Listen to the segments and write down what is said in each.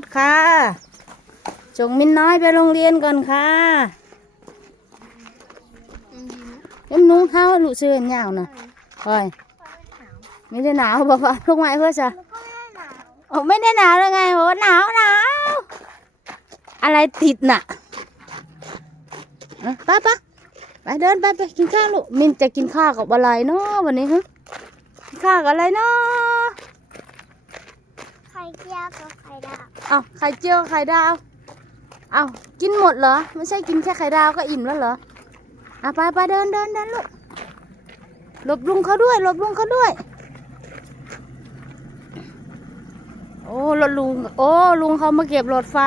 ดค่ะจงมินน้อยไปโรงเรียนก่อนค่ะเอ็มนุงเท้าลูกเสื้อเห็นยาวนะคอยไม่ได้หนาวบอกว่าลูกไม้เพื่อจะโอ้ไม่ได้หนาวแล้วไงโหหนาวหนาวอะไรติดน่ะอะไปไปไปเดินไปไปกินข้าวลูกมินจะกินข้าวกับอะไรเนาะวันนี้ฮะกินข้าวกับอะไรเนาะ ไข่เจียวกับไข่ดาว เอาไข่เจียวไข่ดาวเอากินหมดเหรอ ไม่ใช่กินแค่ไข่ดาวก็อิ่มแล้วเหรออะไปไปเดินเดินเดินลูกหลบลุงเขาด้วยหลบลุงเขาด้วย โอ้รถลุง โอ้ลุงเขามาเก็บหลอดไฟ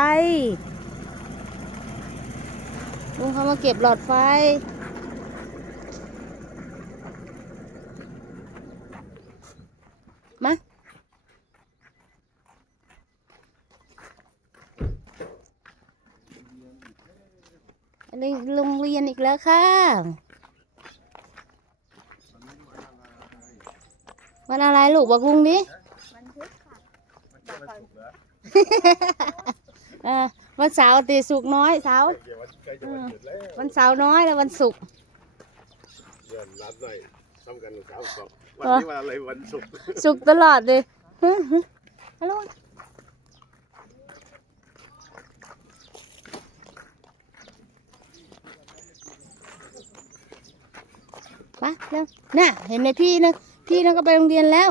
ลุงเขามาเก็บหลอดไฟ มา อันนี้ โรงเรียนอีกแล้วค่ะวันอะไรลูกบอกลุงดิมันทึกค่ะเออวันเสาร์ตีสุกร์น้อยเสาร์เดี๋ยววันใกล้จะวันหยุดแล้ววันเสาร์น้อยแล้ววันศุกร์เดือนนัดหน่อยทำกันหนึ่งสาวสองวันนี้วันอะไรวันศุกร์ศุกร์ตลอดเลยฮึฮึฮัลโหล ปเร็วน่ะ เห็นไหมพี่นะพี่นะก็ไปโรงเรียนแล้ว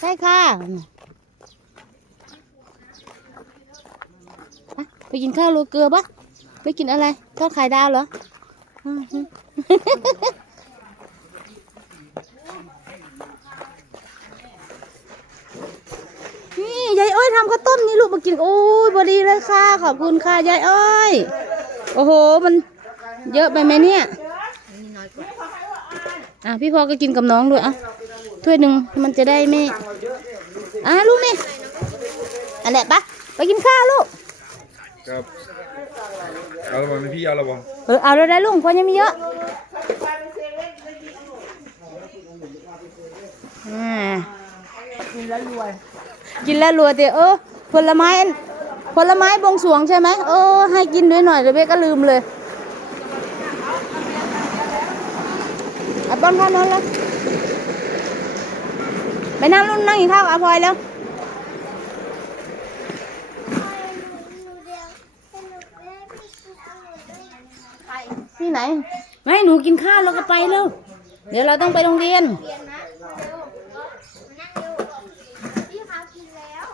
ใช่ค่ะไปกินข้าวโรยเกลือปะไปกินอะไรทอดไข่ดาวเหรออืมฮึนี่ยายอ้อยทำข้าวต้มนี่ ลูกมากินโอ้ยพอดีเลยค่ะ ขอบคุณค่ะยายอ้อย โอ้โห มันเยอะไปไหมเนี่ยอะพี่พอก็กินกับน้องด้วยอะถ้วยหนึ่งมันจะได้ไม่อะลูกนี่อันเนี้ยปะไปกินข้าวลูกครับเอาละบอลพี่เอาละบอลเออเอาแล้วได้ลุงเพราะยังมีเยอะอ่ากินแล้วรวยกินแล้วรวยเดี๋ยวเออ ผลไม้อันผลไม้บวงสรวงใช่ไหมเออให้กินด้วยหน่อยเดี๋ยวเบ๊ก็ลืมเลยเอาป้อนข้าวนอนแล้วไปนั่งรุ่นนั่งกินข้าวกับอาพลอยแล้วหนูเดียวสนุกเลยพี่กินองุ่นด้วยนะที่ไหน ไม่หนูกินข้าวแล้วก็ไปเร็วเดี๋ยวเราต้องไปโรงเรียน เรียนนะเร็วมานั่งเร็วพี่เขากินแล้ว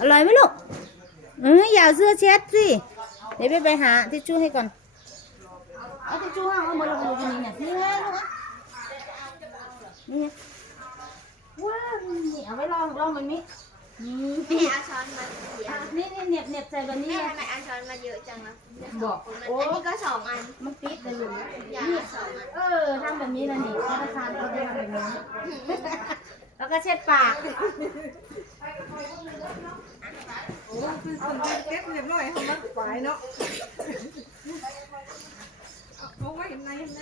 อร่อยไหมลูกเอออย่าเสื้อเช็ดสิ เดี๋ยวไปไปหาทิชชู่ให้ก่อน เอาทิชชู่ห้างเอามาลงดูกันนี่เนี่ยนี่ไงลูกอะนี่ไงว้าวนี่เอาไว้ลองลองแบบนี้นี่แม่เอาช้อนมาเนี่นี่เหน็บเหน็บใส่แบบนี้แม่ทำไมเอาช้อนมาเยอะจังนะบอกโอ้อันนี้ก็สองอัน มันติดเลยลูกอย่างนี่ละสองอัน เออทำแบบนี้นะนี่ธนาคารเขาจะทำแบบนี้ แล้วก็เช็ดปากเก็บเรียบร้อยเขามัดไว้เนาะเอาไว้ในใน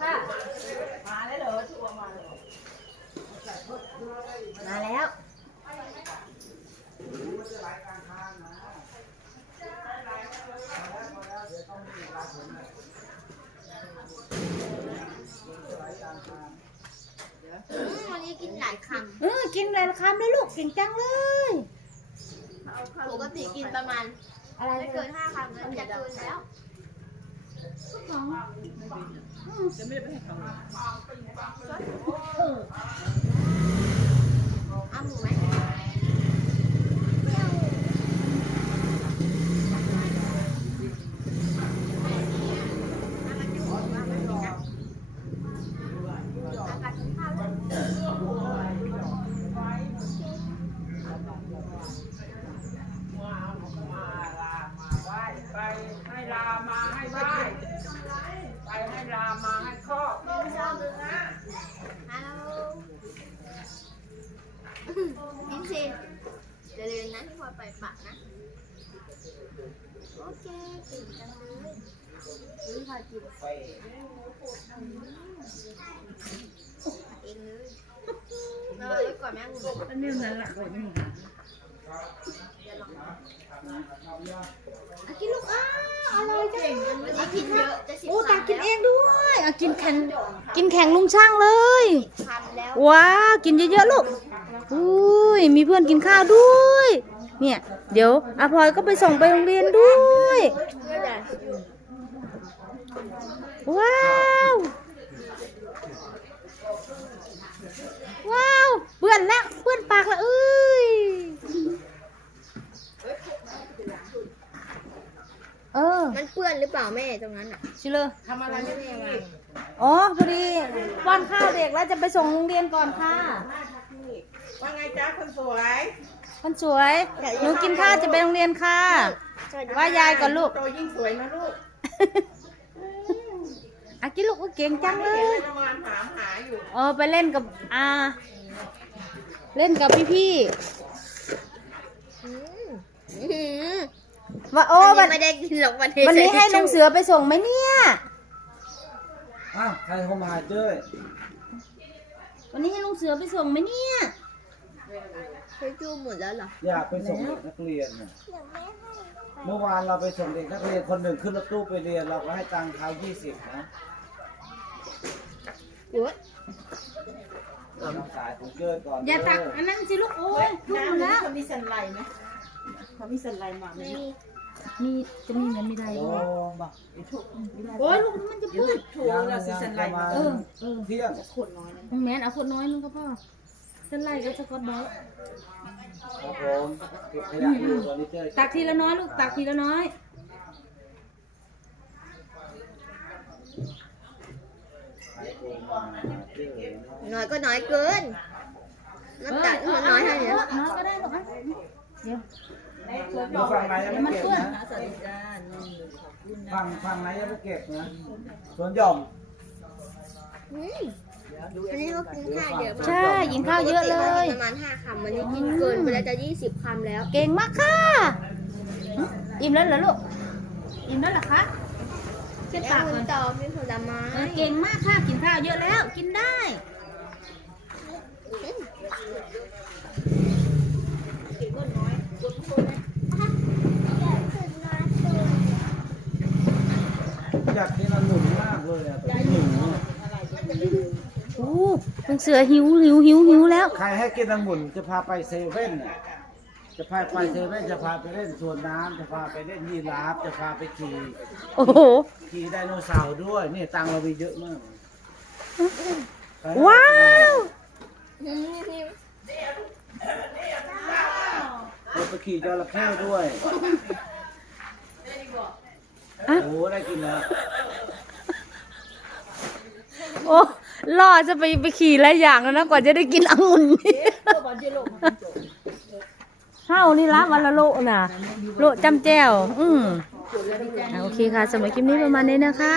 ค่ะมาแล้วเหรอทัวมาแล้วมาแล้วอืมวั นนี้กินหลายคเออกินเลยละคำเลยลูกเก่งจังเลยำปกติกินประมาณอะไรไม่เกินห้าคำแล้วจะเกินแล้วจะไม่ได้ไปให้เขาเอา ลามาให้ครอบโมงสองหนะฮัลโหลนินซีอย่าลืมนะพอไปปากนะ โอเคเก่งจังเลยนี่พอกินเองเลยนอนแล้วก่อนแม่งอันนี้นั่นแหละก่อนแม่ง ยนี่กินลูกอ้าอร่อยจังวันนี้กินเยอะจะสิบโอ้ตาคำกินแล้วเองด้วยอะกินแข่งกินแข่งลุงช่างเลยคำแล้วว้ากินเยอะๆลูกอุ้ยมีเพื่อนกินข้าวด้วย เนี่ย เดี๋ยวอาพลอยก็ไปส่งไปโรงเรียนด้วยว้าวว้าวเปื้อนแล้วเปื้อนปากแล้วเอ้ย เออมันเปื้อนหรือเปล่าแม่ตรงนั้นอะชิเลยทำอะไรไม่ได้มาอ๋อพอดีป้อนข้าวเด็กแล้วจะไปส่งโรงเรียนก่อนค่ะว่าไงจ้าคนสวยคนสวยหนูกินข้าวจะไปโรงเรียนค่ะ ว่ายายก่อนลูกโตยิ่งสวยนะลูกอากินลูกก็เก่งจังเลยประมาณถามหาอยู่เออไปเล่นกับอาเล่นกับพี่พี่อืมอืมๆ ว่าโอ้อัวันนนี้ไม่ได้กินหรอกวันนี้วันนี้ให้ลุงเสือไปส่งไหมเนี่ย อ้าวใครเข้ามาเจ้ยวันนี้ให้ลุงเสือไปส่งไหมเนี่ยเคยจูหมดแล้วเหรออยากไปส่งเด็กนักเรียนน่ะเมื่อวานเราไปส่งเด็กนักเรียนคนหนึ่งขึ้นรถตู้ไปเรียนเราก็ให้ตังค์เขายี่สิบนะโอ้ยน้ำสายของเกินก่อนอย่าตักเด้อันนั้นสิลูกโอ้ยลูกหมดแล้ว เขามีสันไลไหมเขามีสันไลมาไหมไม่มี มีจะมีเงินไม่ได้โอ้ด้วยมาโอ้ยลูกมันจะเปื้อนถูกแล้วสิสันไลมาเออเออเที่ยงขวดน้อยนะแม่นเอาคนน้อยนึงก็พอเส้นไล่ก็สกอตบอลครับผมเก็บขยะอยู่ตอนนี้เจ้ยตักทีละน้อยลูกตักทีละน้อยขายโกงมาเจ้ยเนาะน้อยก็น้อยเกินน้ำตาลมันน้อยเท่านี้น้อยก็ได้ลูกอะเดี๋ยว ดูฝั่งไหนยังไม่เก็บนะสวัสดีจ้านี่ขอบคุณนะฝั่งฝั่งไหนยังไม่เก็บนะสวนหย่อมอืมวันนี้เขากินข้าวเยอะมากใช่กินข้าวเยอะเลย ประมาณห้าคำวันนี้กินเกินไปแล้วจะยี่สิบคำแล้ว เก่งมากค่ะหึอิ่มแล้วเหรอลูก อิ่มแล้วเหรอคะเช็ดแล้วปากคุก่อณนต่อมีผลไม้เออเก่งมากค่ะ กินข้าวเยอะแล้ว กินได้ อยากกินองุ่นมากเลยอะแต่ไม่หนูโอ้ลุงเสือหิวหิวหิวหิวแล้ว ใครให้กินองุ่นจะพาไปเซเว่นน่ะจะพาไปเซเว่นจะพาไปเล่นสวนน้ำจะพาไปเล่นยีราฟจะพาไปขี่โอ้โห ขี่ไดโนเสาร์ด้วยนี่ตังค์เรามีเยอะมากว้าวอืมนี่เราไปขี่จระเข้ด้วย อะโอ้ได้กินแล้วโอ้ล่อจะไปไปขี่หลายอย่างแล้วนะกว่าจะได้กินองุ่นนี่เฮ้านี่ละวันละโลน่ะ โลจำแจ้วอืมอะโอเคค่ะสำหรับคลิปนี้ประมาณนี้นะคะ